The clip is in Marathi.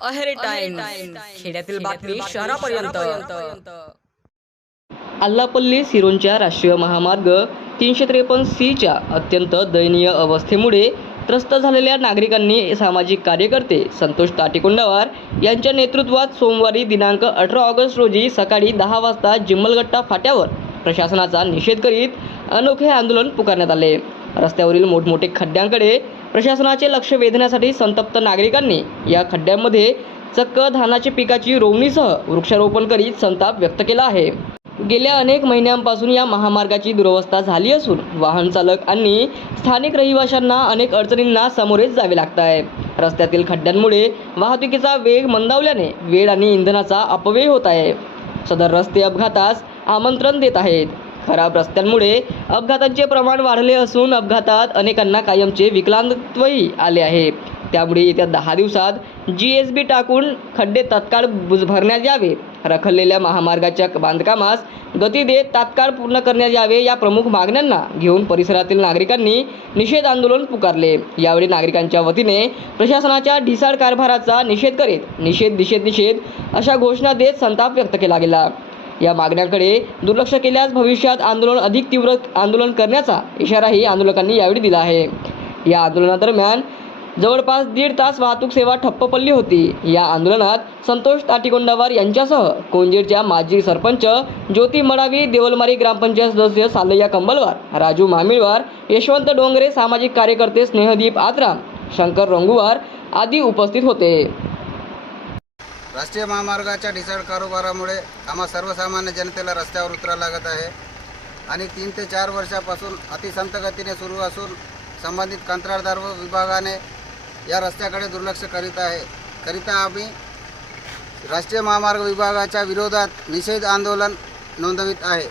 अहेरी टाइम खेड्यातील बातमी शहरापर्यंत. आल्लापल्ली सिरोंच्या राष्ट्रीय महामार्ग तीनशे त्रेपन्न सीच्या अत्यंत दयनीय अवस्थेमुळे त्रस्त झालेल्या नागरिकांनी सामाजिक कार्यकर्ते संतोष ताटेकुंडावार यांच्या नेतृत्वात सोमवारी दिनांक अठरा ऑगस्ट रोजी सकाळी दहा वाजता जिम्मलगट्टा फाट्यावर प्रशासनाचा निषेध करीत अनोखे आंदोलन पुकारण्यात आले. रस्त्यावरील मोठमोठे खड्ड्यांकडे प्रशासनाचे लक्ष वेधण्यासाठी संतप्त नागरिकांनी या खड्ड्यांमध्ये चक्क धानाची पिकाची रोवणीसह वृक्षारोपण करीत संताप व्यक्त केला आहे. गेल्या अनेक महिन्यांपासून या महामार्गाची दुरवस्था झाली असून वाहन चालक आणि स्थानिक रहिवाशांना अनेक अडचणींना सामोरे जावे लागत आहे. रस्त्यातील खड्ड्यांमुळे वाहतुकीचा वेग मंदावल्याने वेळ आणि इंधनाचा अपव्यय होत आहे. सदर रस्ते अपघातास आमंत्रण देत आहेत. खराब रस्त्यांमुळे अपघातांचे प्रमाण वाढले असून अपघातात अनेकांना कायमचे विकलांगत्वही आले आहे. त्यामुळे येत्या दहा दिवसात जी एस बी टाकून खड्डे तत्काळ बुज भरण्यात यावे. रखडलेल्या महामार्गाच्या बांधकामास गती देत तात्काळ पूर्ण करण्यात यावे या प्रमुख मागण्यांना घेऊन परिसरातील नागरिकांनी निषेध आंदोलन पुकारले. यावेळी नागरिकांच्या वतीने प्रशासनाच्या ढिसाळ कारभाराचा निषेध करीत निषेध निषेध निषेध अशा घोषणा देत संताप व्यक्त केला गेला. या मागण्यांकडे दुर्लक्ष केल्यास भविष्यात आंदोलन अधिक तीव्र आंदोलन करण्याचा इशाराही आंदोलकांनी यावेळी दिला आहे. या आंदोलनादरम्यान जवळपास दीड तास वाहतूक सेवा ठप्प पडली होती. या आंदोलनात संतोष ताटीकोंडावार यांच्यासह कोंजेडच्या माजी सरपंच ज्योती मडावी देवलमारी ग्रामपंचायत सदस्य सालय्या कंबलवार राजू मामिळवार यशवंत डोंगरे सामाजिक कार्यकर्ते स्नेहदीप आत्राम शंकर रंगुवार आदी उपस्थित होते. राष्ट्रीय महामार्गाच्या ढिसाळ कारोबारामुळे आम्हा सर्वसामान्य जनतेला रस्त्यावर उतरावं लागत आहे आणि तीन ते चार वर्षापासून अतिसंत गतीने सुरू असून संबंधित कंत्राटदार व विभागाने या रस्त्याकडे दुर्लक्ष करीत आहे. करिता आम्ही राष्ट्रीय महामार्ग विभागाच्या विरोधात निषेध आंदोलन नोंदवित आहे.